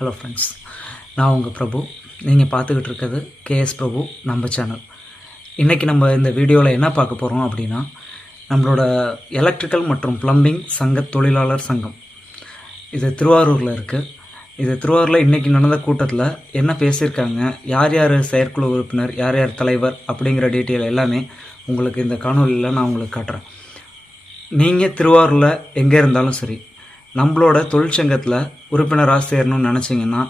Hello friends, நான் உங்கள் பிரபு. நீங்கள் பார்த்துக்கிட்டு இருக்கிறது கேஎஸ் பிரபு நம்ம சேனல். இன்றைக்கி நம்ம இந்த வீடியோவில் என்ன பார்க்க போகிறோம் அப்படின்னா, நம்மளோட எலக்ட்ரிக்கல் மற்றும் ப்ளம்பிங் சங்க தொழிலாளர் சங்கம் இது திருவாரூரில் இருக்குது. இது திருவாரூரில் இன்றைக்கி நடந்த கூட்டத்தில் என்ன பேசியிருக்காங்க, யார் யார் செயற்குழு உறுப்பினர், யார் யார் தலைவர் அப்படிங்கிற டீட்டெயில் எல்லாமே உங்களுக்கு இந்த காணொலியில் நான் உங்களுக்கு காட்டுறேன். நீங்கள் திருவாரூரில் எங்கே இருந்தாலும் சரி, நம்மளோட தொழிற்சங்கத்தில் உறுப்பினராக சேரணும்னு நினச்சிங்கன்னா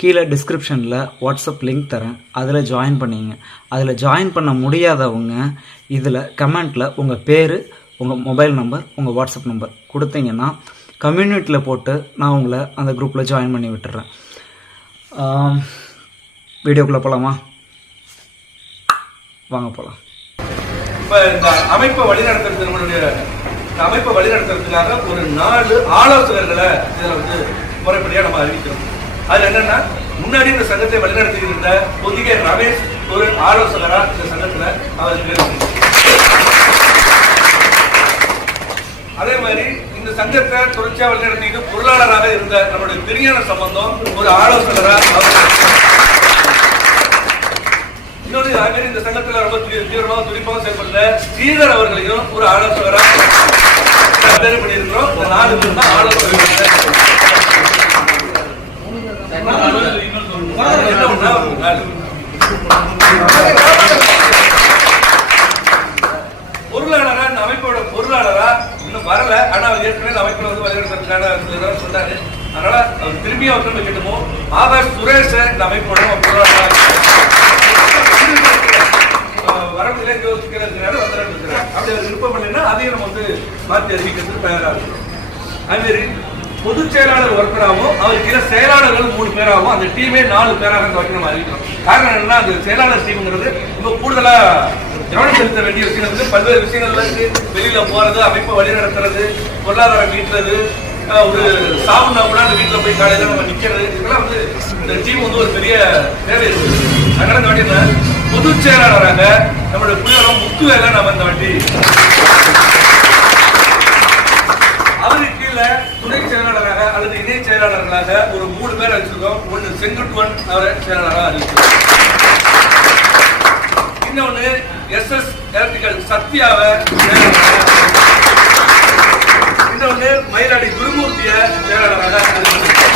கீழே டிஸ்கிரிப்ஷனில் வாட்ஸ்அப் லிங்க் தரேன், அதில் ஜாயின் பண்ணிங்க. அதில் ஜாயின் பண்ண முடியாதவங்க இதில் கமெண்ட்டில் உங்கள் பேர், உங்கள் மொபைல் நம்பர், உங்கள் வாட்ஸ்அப் நம்பர் கொடுத்தீங்கன்னா கம்யூனிட்டியில் போட்டு நான் உங்களை அந்த குரூப்பில் ஜாயின் பண்ணி விட்டுறேன். வீடியோக்குள்ளே போகலாமா? வாங்க போகலாம். இப்போ இந்த அமைப்பை வழிநடத்துறது, நம்மளுடைய அமைப்பை வழிநடத்துறதுக்காக ஒரு 4 ஆலோசகர்களை இதில் வந்து முறைப்படியாக நம்ம அறிவிக்கிறோம். அது என்னன்னா, முன்னாடி இந்த சங்கத்தை வழிநடத்தி இருந்த பொதிகை ரமேஷ் ஒரு ஆலோசகராக இந்த சங்கத்தில் அவருக்கு. அதே மாதிரி இந்த சங்கத்தை தொடர்ச்சியாக வழிநடத்திட்டு பொருளாளராக இருந்த நம்மளுடைய திருஞான சம்பந்தம் ஒரு ஆலோசகராக. இன்னொரு அதே மாதிரி இந்த சங்கத்தில் ரொம்ப தீவிரமாக துடிப்பாக செயல்படுற ஸ்ரீதர் அவர்களையும் ஒரு ஆலோசகராக பேர் பண்ணியிருக்கிறோம். இந்த 4 பேர் தான் ஆலோசகர்கள். பொருளாளரா, இந்த அமைப்போட பொருளாளரா இன்னும் வரல, ஆனா அவர் ஏற்கனவே இந்த அமைப்பில் வந்து வழிநடத்துறதுக்கான சொன்னாரு. அதனால அவர் திரும்பி அவர் திரும்ப கேட்டுமோ ஆகாஷ் சுரேஷ் இந்த அமைப்போட பொருளாளரா வரவில்லை யோசிக்கிறாரு, வந்துடுறாரு. அப்படி அவர் விருப்பம் பண்ணா அதையும் நம்ம வந்து மாற்றி அறிவிக்கிறதுக்கு தயாராக இருக்கிறோம். அதுமாரி பொதுச் செயலாளர் ஒருத்தராகவும் அவர் கீழே செயலாளர்கள் 3 பேராகவும் அந்த டீமே 4 பேராக நம்ம அறிவிக்கிறோம். காரணம் என்னன்னா, அந்த செயலாளர் டீம்ங்கிறது ரொம்ப கூடுதலா கவனம் செலுத்த வேண்டிய விஷயம் வந்து பல்வேறு விஷயங்கள்ல இருக்கு. வெளியில போறது, அமைப்பை வழி நடத்துறது, பொருளாதாரம் மீட்றது, ஒரு சாவுனா கூட அந்த வீட்டுல போய் காலையில நம்ம நிக்கிறது, இதெல்லாம் வந்து இந்த டீம் வந்து ஒரு பெரிய தேவை இருக்கு. அதனால இந்த பொதுச் செயலாளராக நம்மளுடைய புள்ளிவரம் முத்துவேலை நம்ம இந்த வாட்டி, அவருக்கு கீழே துணை செயலாளராக அல்லது இணை செயலாளர்களாக ஒரு 3 பேர் வச்சிருக்கோம். ஒன்று செங்குட்டுவன் அவரை செயலாளராக அறிவிச்சிருக்கோம். இன்னொன்னு SS எலக்ட்ரிக்கல் சத்யாவை செயலாளராக, இன்னொன்னு மயிலாடி குருமூர்த்திய செயலாளராக அறிவிச்சிருக்கோம்.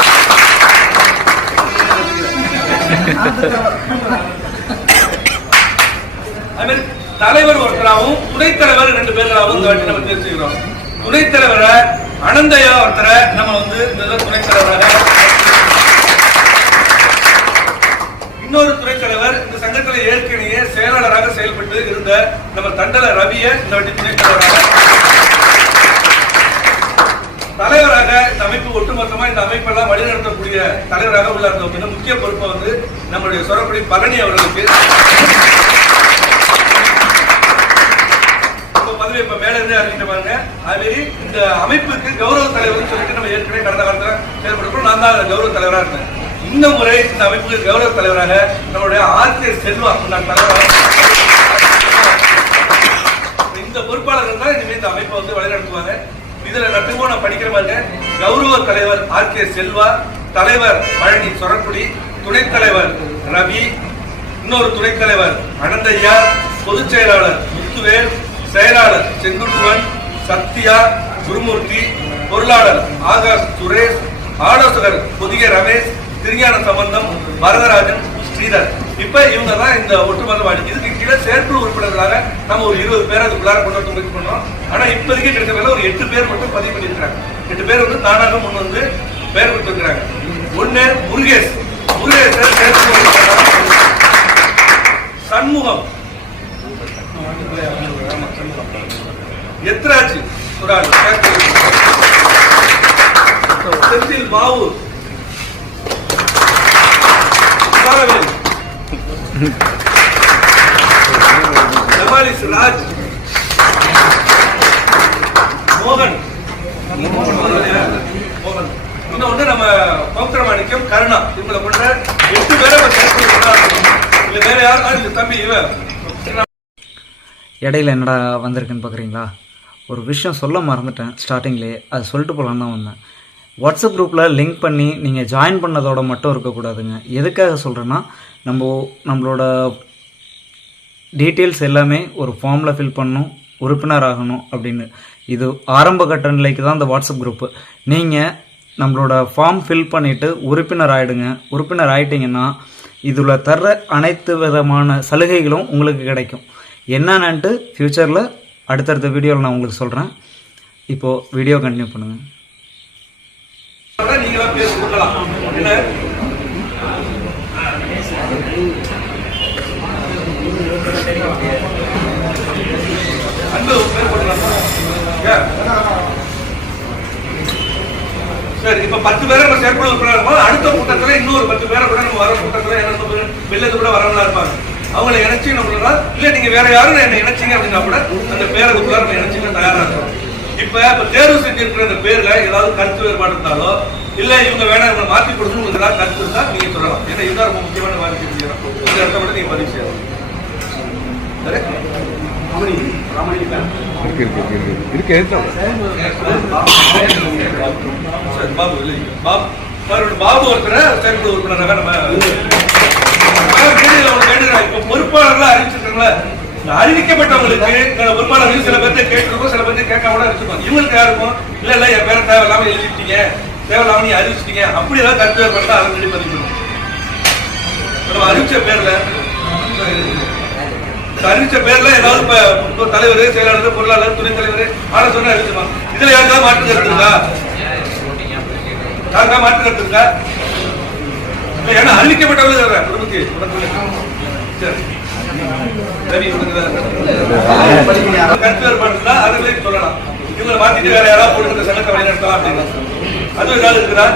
அதுமாதிரி தலைவர் ஒருத்தராகவும் துணைத் தலைவர் 2 பேர்களாகவும் இந்த வாட்டி நம்ம தெரிஞ்சுக்கிறோம். துணைத் தலைவரை அனந்தையா ஒருத்தரை நம்ம வந்து இந்த துணைத் தலைவராக, இன்னொரு துணைத் தலைவர் இந்த சங்கத்தில் ஏற்கனவே செயலாளராக செயல்பட்டு இருந்த நம்ம தண்டல ரவியை இந்த வாட்டி துணைத் தலைவராக, தலைவராக இந்த அமைப்பு ஒட்டுமொத்தமா இந்த அமைப்பெல்லாம் வழிநடத்தக்கூடிய தலைவராக உள்ள அந்த முக்கிய பொறுப்பை வந்து நம்மளுடைய சொரப்படி பழனி அவர்களுக்கு பதவி இப்ப மேல இருந்து அறிவிக்க பாருங்க. அதுமாரி இந்த அமைப்புக்கு கௌரவ தலைவர் சொல்லிட்டு நம்ம ஏற்கனவே கடந்த காலத்தில் செயல்படுறோம். நான் தான் கௌரவ தலைவராக இருந்தேன். இந்த முறை இந்த அமைப்புக்கு கௌரவ தலைவராக நம்மளுடைய RK செல்வா தலைவராக, இந்த பொறுப்பாளர்கள் தான் இனிமேல் இந்த அமைப்பை வந்து வழிநடத்துவாங்க. இதுல நட்டுமோ நான் படிக்கிற பாருங்க. கௌரவ தலைவர் RK செல்வா, தலைவர் பழனி சொரக்குடி, துணைத் தலைவர் ரவி, இன்னொரு துணைத் தலைவர் அனந்தையா, பொதுச் செயலாளர் முத்துவேல், செயலாளர் செங்குட்டுவன், சத்யா, குருமூர்த்தி, பொருளாளர் ஆகாஷ் சுரேஷ், ஆலோசகர் பொதிகை ரமேஷ், திருஞான சம்பந்தம், வரதராஜன், ஸ்ரீதர். இப்ப இவங்க தான் இந்த ஒட்டுமொத்த வாடி. இதுக்கு கீழே செயற்குழு உறுப்பினர்களாக நம்ம ஒரு 20 பேர் அதுக்குள்ளார கொண்டு வந்து முயற்சி பண்ணோம். ஆனா இப்போதைக்கு கிடைச்ச ஒரு 8 பேர் மட்டும் பதிவு பண்ணிருக்காங்க. 8 பேர் வந்து தானாக முன் வந்து பெயர் கொடுத்துருக்காங்க. ஒண்ணு முருகேஷ், சண்முகம், எத்ராஜ், செந்தில், மாவூர், ஜமாலிஸ், ராஜ், மோகன், இன்னொன்று நம்ம பௌத்திரமாணிக்கம், கருணா. இவங்களை கொண்ட 8 பேரை வேற யாரும் தம்பி இவன். இடையில என்னடா வந்திருக்குன்னு பார்க்குறீங்களா? ஒரு விஷயம் சொல்ல மறந்துட்டேன் ஸ்டார்டிங்லேயே, அது சொல்லிட்டு போகலான்னு தான் வந்தேன். வாட்ஸ்அப் குரூப்பில் லிங்க் பண்ணி நீங்கள் ஜாயின் பண்ணதோட மட்டும் இருக்கக்கூடாதுங்க. எதுக்காக சொல்கிறேன்னா, நம்மளோட டீட்டெயில்ஸ் எல்லாமே ஒரு ஃபார்மில் ஃபில் பண்ணணும், உறுப்பினர் ஆகணும் அப்படின்னு. இது ஆரம்ப கட்ட நிலைக்கு தான் இந்த வாட்ஸ்அப் குரூப்பு. நீங்கள் நம்மளோட ஃபார்ம் ஃபில் பண்ணிவிட்டு உறுப்பினர் ஆகிடுங்க. உறுப்பினர் ஆகிட்டிங்கன்னா இதில் தர்ற அனைத்து விதமான சலுகைகளும் உங்களுக்கு கிடைக்கும். என்னென்னன்ட்டு ஃப்யூச்சரில் அடுத்தடுத்த வீடியோவில் நான் உங்களுக்கு சொல்கிறேன். இப்போது வீடியோ கண்டினியூ பண்ணுங்கள். நீங்களாம் பேர் கொடுக்கலாம். என்ன அன்பு பேர் போட்டுக்கலாமா? சரி, இப்ப 10 பேரை நம்ம செயற்குழு உறுப்பினர் இருப்போம். அடுத்த கூட்டத்துல இன்னொரு 10 பேரை கூட நம்ம வர கூட்டத்துல என்ன வெளிலது கூட வரவங்களா இருப்பாங்க. அவங்களை இணைச்சி நம்ம இல்ல நீங்க வேற யாரும் என்ன இணைச்சிங்க அப்படின்னா கூட அந்த பேரதுக்குள்ள நம்ம இணைச்சிக்க தயாரா இருக்கோம். இப்ப தேர்வு செஞ்சிருக்கிற அந்த பேர்ல ஏதாவது கருத்து வேறுபாடு இருந்தாலோ இல்ல இவங்க வேணா இவங்க மாற்றி கொடுக்கணும் உங்களுக்கு ஏதாவது கருத்து இருந்தா நீங்க சொல்லலாம். ஏன்னா இதுதான் ரொம்ப முக்கியமான வாரிசு செய்யணும். இந்த இடத்த விட நீங்க பதிவு செய்யலாம். பாபு ஒருத்தர் செயற்குழு உறுப்பினராக நம்ம இப்ப பொறுப்பாளர்கள் அறிவிச்சிருக்காங்களா? அறிவிக்கப்பட்டவங்களுக்கு பொறுப்பாளர்கள் சில பேர்த்த கேட்டிருக்கோம், சில பேர்த்த கேட்காம கூட வச்சிருக்கோம். இவங்களுக்கு யாருக்கும் இல்ல இல்ல என் பேரை தேவையில்லாம எழுதிட்டீங்க, தேவையில்லாம நீ அறிவிச்சிட்டீங்க அப்படி ஏதாவது கருத்து வேறுபாடு அதை சொல்லி பதிவு பண்ணுவோம். நம்ம அறிவிச்ச பேர்ல ஏதாவது இப்ப தலைவர், செயலாளர், பொருளாளர், துணைத் தலைவர் ஆலோசனை அறிவிச்சிருப்பாங்க. இதுல யாருக்காவது மாற்று கருத்து இருக்கா? யாருக்காவது மாற்று கருத்து இருக்கா? ஏன்னா அறிவிக்கப்பட்டவர்கள் குடும்பத்துக்கு சரி கருத்து வேறுபாடு இருந்தா அதுகளே சொல்லலாம். இவங்களை மாத்திட்டு வேற யாராவது போட்டு சங்கத்தை வழிநடத்தலாம் அப்படின்னு அதுவும் ஏதாவது இருக்குதா?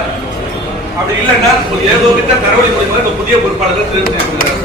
அப்படி இல்லைன்னா ஏதோ தகவல் மூலியமாக புதிய பொறுப்பாளர்கள் தேர்வு செய்யப்படுகிறார்.